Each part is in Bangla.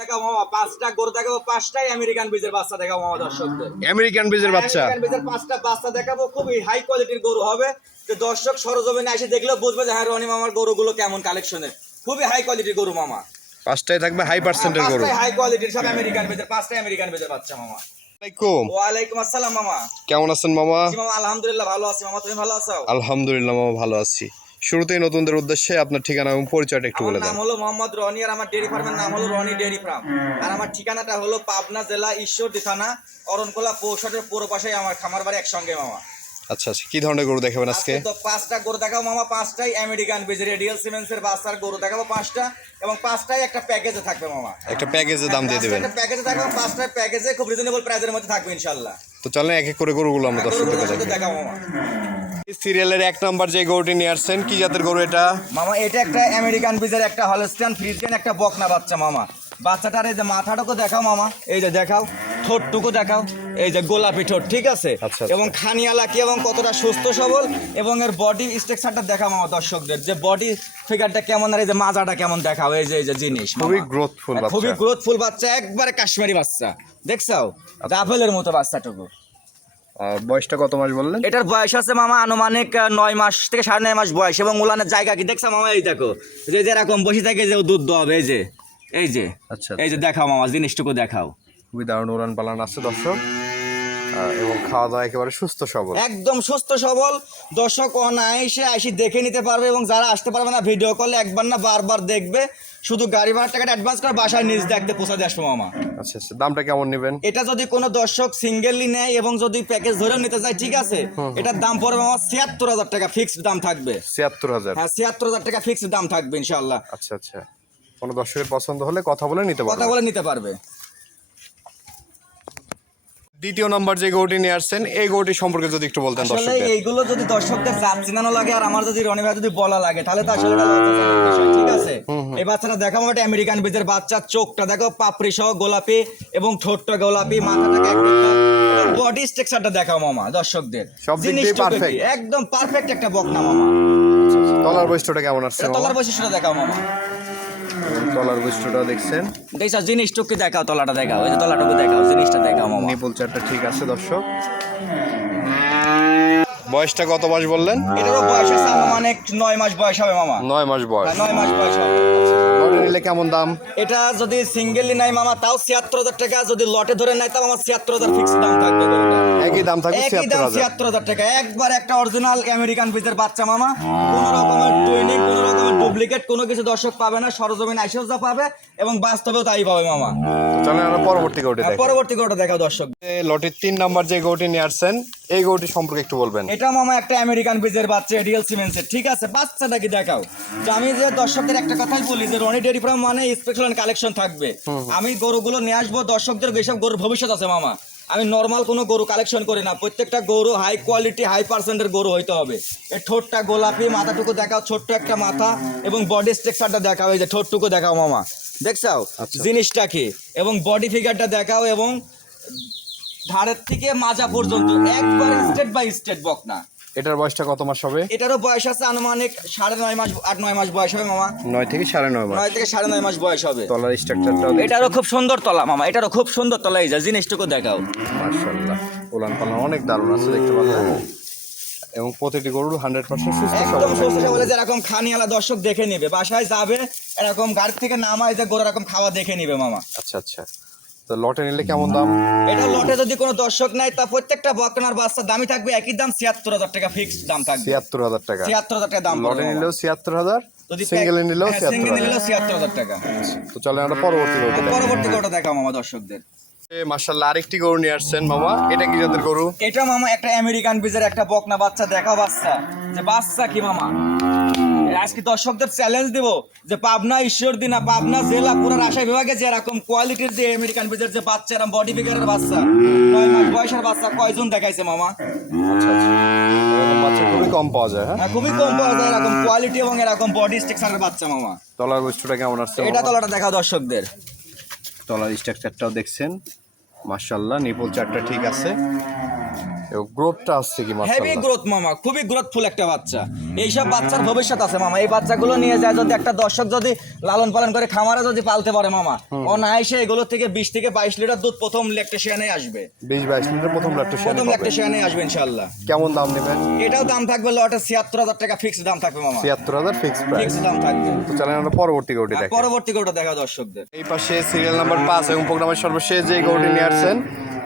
দেখাও মামা পাঁচটা গরু দেখাবো পাঁচটাই আমেরিকান বীজের বাচ্চা দেখাবো মামা দর্শকদের। আমেরিকান বীজের বাচ্চা। আমেরিকান বীজের পাঁচটা বাচ্চা দেখাবো খুবই হাই কোয়ালিটির গরু হবে। দর্শক সরজমিনে এসে দেখলেও বুঝবে যে হ্যাঁ গরুগুলো কেমন কালেকশনের খুবই হাই কোয়ালিটির গরু মামা। পাঁচটায় থাকবে হাই পার্সেন্টের গরু। হাই কোয়ালিটির সব আমেরিকান বীজের পাঁচটাই আমেরিকান বীজের বাচ্চা মামা। ওয়ালাইকুম আসসালাম মামা। কেমন আছেন মামা? মামা আলহামদুলিল্লাহ ভালো আছি মামা তুমি ভালো আছো? আলহামদুলিল্লাহ মামা ভালো আছি। শুরুতেই নতুনদের উদ্দেশ্যে আপনার ঠিকানা এবং পরিচয়টা একটু বলে নাম দেন। হলো মোহাম্মদ রনি আর আমার ডেয়ারি ফার্মের নাম হলো রনি ডেয়ারি ফার্ম আর আমার ঠিকানাটা হলো পাবনা জেলা ঈশ্বরদী থানা অরণকোলা পৌষাটের পুরো পাশেই আমার খামার বাড়ি একসঙ্গে মামা। আচ্ছা আচ্ছা কি ধরনের গরু দেখাবেন আজকে? আজকে তো পাঁচটা গরু দেখাবো মামা পাঁচটাই আমেরিকান বীজ রেডিয়াল সিমেন্সের বাচ্চার গরু দেখাবো পাঁচটা এবং পাঁচটাই একটা প্যাকেজে থাকবে মামা। একটা প্যাকেজে দাম দিয়ে দেবেন। একটা প্যাকেজে থাকবে পাঁচটা প্যাকেজে খুব রিজনেবল প্রাইসের মধ্যে থাকবে ইনশাল্লাহ তো চলেন এক এক করে গরুগুলো আমরা দর্শকদের দেখাবো সিরিয়ালের এক নাম্বার যে গরুটি নিয়ে আসছেন কি জাতের গরু এটা? মামা এটা একটা আমেরিকান বীজের একটা হলস্টাইন ফ্রিজিয়ান একটা বকনা বাচ্চা মামা। বাচ্চাটার এই যে মাথাটুকু দেখাও মামা এই যে দেখাও ঠোঁটটুকু দেখাও এই যে গোলাপি ঠোঁট ঠিক আছে? আচ্ছা, আচ্ছা। এবং খানিয়ালা কি এবং কতটা সুস্থ সবল এবং এর বডি স্ট্রাকচারটা দেখাও মামা দর্শকদের যে বডি ফিগারটা কেমন আর এই যে মাজাটা কেমন দেখাও এই যে এই যে জিনিস খুবই গ্রোথফুল খুবই গ্রোথফুল বাচ্চা একবারে কাশ্মীরি বাচ্চা। দেখছাও? রাফেলের মতো বাচ্চাটুকু। বয়সটা কত মাস বললেন? এটার বয়স আছে মামা আনুমানিক নয় মাস থেকে সাড়ে নয় মাস বয়স এবং উলানের জায়গা কি? দেখছ মামা এই দেখো। যে যে এরকম বসে থাকে যে দুধ দোয়াবে এই যে এই যে। আচ্ছা এই যে দেখাও মামা জিনিসটুকু দেখাও। খুবই দারুণ উড়ান পালান আছে দর্শক। এবং খাওয়া দাওয়া একেবারে সুস্থ সবল। একদম সুস্থ সবল। দর্শক অনায়াসে এসে দেখে নিতে পারবে এবং যারা আসতে পারবে না ভিডিও কলে একবার না বারবার দেখবে। শুধু গাড়ি ভাড়ার টাকাটা অ্যাডভান্স করে বাসায় নিজ দেখতে পৌঁছে দিয়ে আসব মামা। আচ্ছা আচ্ছা দামটা কেমন নেবেন? এটা যদি কোনো দর্শক সিঙ্গেললি নেয় এবং যদি প্যাকেজ ধরেও নিতে চায় ঠিক আছে? এটার দাম পড়বে আমার ছিয়াত্তর হাজার টাকা ফিক্সড দাম থাকবে। ছিয়াত্তর হাজার? হ্যাঁ ছিয়াত্তর হাজার টাকা ফিক্সড দাম থাকবে ইনশাল্লাহ আচ্ছা আচ্ছা। কোনো দর্শকের পছন্দ হলে কথা বলে নিতে কথা বলে নিতে পারবে। দ্বিতীয় নম্বর যে গরুটি নিয়ে আসছেন এই গরুটি সম্পর্কে যদি একটু বলতেন আসলে এইগুলো যদি দর্শকদের চিনানো লাগে আর আমার যদি রনি ভাই যদি বলা লাগে তাহলে তো আসলে এটা ঠিক আছে? এই বাচ্চাটা দেখাবো একটা আমেরিকান বীজের বাচ্চা চোখটা দেখো পাপড়ি সহ গোলাপি এবং ঠোঁটটা গোলাপি মাথাটাকে বডি স্ট্রাকচারটা দেখাও মামা দর্শকদের। সব দিক দিয়ে। কি? একদম পারফেক্ট একটা বকনা মামা। তলার বৈশিষ্ট্যটা কেমন আসছে এটা তলার বৈশিষ্ট্যটা দেখাও মামা। তলার বৈশিষ্ট্যটা দেখছেন। দেখছ জিনিসটুকু দেখাও তলাটা দেখাও ওই যে তলাটুকু দেখাও জিনিসটা দেখাও মামা। নিপুল চারটা ঠিক আছে দর্শক। বয়সটা কত মাস বললেন? এটারও বয়স আছে আনুমানিক নয় মাস বয়স হবে মামা। নয় মাস বয়স। নয় মাস বয়স হবে। নিলে কেমন দাম? এটা যদি সিঙ্গেলি নাই মামা তাও ছিয়াত্তর হাজার টাকা। যদি লটে ধরে তাও আমার ছিয়াত্তর হাজার ফিক্স দাম থাকবে একই দাম থাকবে একই ছিয়াত্তর দাম হাজার। ছিয়াত্তর হাজার টাকা। একবার একটা অরিজিনাল আমেরিকান বীজের বাচ্চা মামা। কোন রকমের টুইনিং কোন রকমের ডুপ্লিকেট কোনো কিছু দর্শক পাবে না সরজমিন আইসেও যা পাবে এবং বাস্তবেও তাই পাবে মামা। চলেন আমরা পরবর্তী আর দেখি। পরবর্তী দেখাও দর্শক। লটের তিন নম্বর যে গরুটি নিয়ে আসছেন এই গরুটি সম্পর্কে একটু বলবেন। এটা মামা একটা আমেরিকান বীজের বাচ্চা এডিএল সিমেন্সের ঠিক আছে বাচ্চাটা কি দেখাও। তো আমি যে দর্শকদের একটা কথাই বলি যে রনি ডেয়ারি ফার্ম মানে স্পেশাল কালেকশন থাকবে। আমি গরুগুলো নিয়ে আসব দর্শকদের এসব গরুর ভবিষ্যৎ আছে মামা। আমি নর্মাল কোনো গরু কালেকশন করি না প্রত্যেকটা গরু হাই কোয়ালিটি হাই পার্সেন্টের গরু হইতে হবে। এর ঠোঁটটা গোলাপি মাথাটুকু দেখাও ছোট্ট একটা মাথা এবং বডি স্ট্রাকচারটা দেখাও এই যে ঠোঁটটুকু দেখাও মামা। দেখছাও? আচ্ছা। জিনিসটা কি? এবং বডি ফিগারটা দেখাও এবং ধারের থেকে মাজা পর্যন্ত একবার স্টেট বাই স্টেট বক না। এটার বয়সটা কত মাস হবে? এটারও বয়স আছে আনুমানিক সাড়ে নয় মাস আট নয় মাস বয়স হবে মামা। নয় থেকে সাড়ে নয় মাস। নয় থেকে সাড়ে নয় মাস বয়স হবে। তলার স্ট্রাকচারটাও এটারও খুব সুন্দর তলা মামা এটারও খুব সুন্দর তলা এই যা জিনিসটুকু দেখাও। মার্শাল্লাহ উলান পালান অনেক দারুণ আছে দেখতে পাচ্ছেন? এবং প্রতিটি গরুর হান্ড্রেড পার্সেন্ট সুস্থ একদম সুস্থ বলে যে এরকম খানিয়ালা দর্শক দেখে নিবে বাসায় যাবে এরকম গাড়ি থেকে নামায় যে গোড়া এরকম খাওয়া দেখে নিবে মামা। আচ্ছা আচ্ছা। তো লটে নিলে কেমন দাম? এটা লটে যদি কোনো দর্শক নেয় তা প্রত্যেকটা বকনার বাচ্চা দামই থাকবে। একই দাম ছিয়াত্তর হাজার টাকা ফিক্সড দাম থাকবে। ছিয়াত্তর হাজার টাকা। ছিয়াত্তর হাজার টাকা দাম লটে নিলেও ছিয়াত্তর হাজার যদি সিঙ্গেলে নিলেও ছিয়াত্তর সিঙ্গেল হাজার। নিলেও ছিয়াত্তর হাজার টাকা। তো চলে আমরা পরবর্তী পরবর্তী গোটা দেখাও মামা দর্শকদের। মার্শাল্লাহ আরেকটি গরু নিয়ে আসছেন মামা। এটা কি জাতের গরু? এটা মামা একটা আমেরিকান বীজের একটা বকনা বাচ্চা। দেখা বাচ্চা। যে বাচ্চা কি মামা? আজকে দর্শকদের চ্যালেঞ্জ দেব যে পাবনা ঈশ্বরদী না পাবনা জেলা পুরো রাজশাহী বিভাগে যে এরকম কোয়ালিটির যে আমেরিকান বীজের যে বাচ্চা এরকম বডি ফিগারের বাচ্চা নয় মাস বয়সের বাচ্চা কয়জন দেখাইছে মামা? আচ্ছা আচ্ছা। এরকম বাচ্চা খুবই কম পাওয়া যায় হ্যাঁ? হ্যাঁ, খুবই কম পাওয়া যায় এরকম কোয়ালিটি এবং এরকম বডি স্ট্রাকচারের বাচ্চা মামা। তলার বৈশিষ্ট্যটা কেমন আসছে এটা তলাটা দেখা দর্শকদের। তলার স্ট্রাকচারটাও দেখছেন। মার্শাল্লাহ নিপুল চারটা ঠিক আছে। গ্রোথটা আসছে কি হেভি গ্রোথ মামা। খুবই গ্রোথফুল একটা বাচ্চা। এইসব বাচ্চার ভবিষ্যৎ আছে মামা। এই বাচ্চাগুলো নিয়ে যায় যদি একটা দর্শক যদি লালন পালন করে খামারে যদি পালতে পারে মামা অনায়াসে এগুলো থেকে বিশ থেকে বাইশ লিটার দুধ প্রথম ল্যাকটেশিয়ানে আসবে। বিশ বাইশ লিটার প্রথম ল্যাকটেশন প্রথম ল্যাকটেশিয়ানে আসবে ইনশাল্লাহ কেমন দাম নেবেন? এটাও দাম থাকবে লটে ছিয়াত্তর হাজার টাকা ফিক্স দাম থাকবে মামা। ছিয়াত্তর হাজার ফিক্স ফিক্স দাম থাকবে। তো চলেন আমরা পরবর্তী গরুটি আর পরবর্তী কোটা দেখা দর্শকদের। এই পাশে সিরিয়াল নাম্বার পাঁচ এবং প্রোগ্রামের সর্বশেষ যে গরুটি নিয়ে আসছেন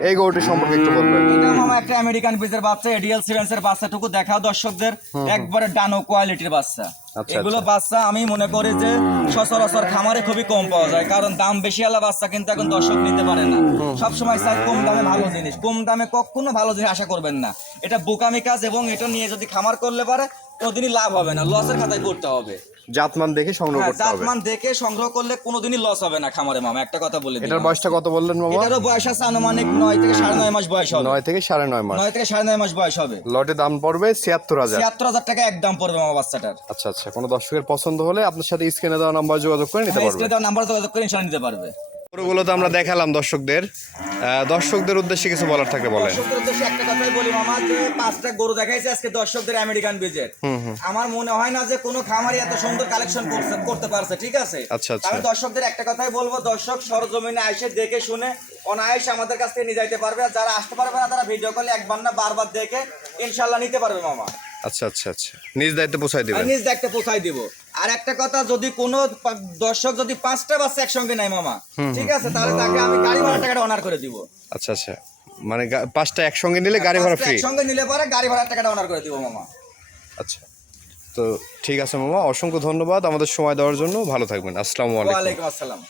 এই গরুটি সম্পর্কে একটু বলবেন। এটা মামা একটা আমেরিকান পিসের বাচ্চা এডিএল সিরেন্সের বাচ্চাটুকু দেখাও দর্শকদের। একবারে ডানো কোয়ালিটির বাচ্চা। আচ্ছা, এগুলো বাচ্চা আমি মনে করি যে সচরাচর খামারে খুবই কম পাওয়া যায় কারণ দাম বেশি আলা বাচ্চা কিন্তু এখন দর্শক নিতে পারে না। সবসময় চাই কম দামে ভালো জিনিস। কম দামে কখনো ভালো জিনিস আশা করবেন না। এটা বোকামি কাজ এবং এটা নিয়ে যদি খামার করলে পারে কোনোদিনই লাভ হবে না লসের খাতায় পড়তে হবে। জাতমান দেখে সংগ্রহ হ্যাঁ করতে হবে। জাতমান দেখে সংগ্রহ করলে কোনোদিনই লস হবে না খামারে মামা একটা কথা বলে দিই এটার বয়সটা কত বললেন মামা? এটারও বয়স আছে আনুমানিক নয় থেকে সাড়ে নয় মাস বয়স হবে। নয় থেকে সাড়ে নয় মাস। নয় থেকে সাড়ে নয় মাস বয়স হবে। লটে দাম পড়বে ছিয়াত্তর হাজার। ছিয়াত্তর হাজার টাকা একদম পড়বে মামা বাচ্চাটার। আচ্ছা আচ্ছা কোনো দর্শকের পছন্দ হলে আপনার সাথে স্ক্রিনে দেওয়া নাম্বার যোগাযোগ করে নিতে পারবেন স্ক্রিনে দেওয়া নাম্বার যোগাযোগ করে ইনশাল্লাহ নিতে পারবে। গরুগুলো তো আমরা দেখালাম দর্শকদের। দর্শকদের উদ্দেশ্যে কিছু বলার থাকলে বলেন। দর্শকদের উদ্দেশ্যে একটা কথাই বলি মামা যে পাঁচটা গরু দেখাইছে আজকে দর্শকদের আমেরিকান বিজের আমার মনে হয় না যে কোনো খামারি এত সুন্দর কালেকশন করতে করতে পারছে ঠিক আছে? আচ্ছা, আচ্ছা। আমি দর্শকদের একটা কথাই বলব দর্শক সরজমিনে এসে দেখে শুনে অনায়াসে আমাদের কাছ থেকে নিয়ে যাইতে পারবে আর যারা আসতে পারবে না তারা ভিডিও কলে একবার না বারবার দেখে ইনশাল্লাহ নিতে পারবে মামা। আচ্ছা আচ্ছা আচ্ছা। নিজ দায়িত্বে পৌঁছায় দিবেন। নিজ দেখতে পোষাই দিব। আর একটা কথা যদি কোনো দর্শক যদি পাঁচটা বাচ্চা একসঙ্গে নেয় মামা ঠিক আছে? তাহলে তাকে আমি গাড়ি ভাড়া টাকাটা অনার করে দিব। আচ্ছা আচ্ছা। মানে পাঁচটা একসঙ্গে নিলে গাড়ি ভাড়া ফ্রি একসঙ্গে নিলে পরে গাড়ি ভাড়া টাকাটা অনার করে দিব মামা। আচ্ছা। তো ঠিক আছে মামা অসংখ্য ধন্যবাদ আমাদের সময় দেওয়ার জন্য। ভালো থাকবেন। আসসালামু আলাইকুম। ওয়ালাইকুম আসসালাম।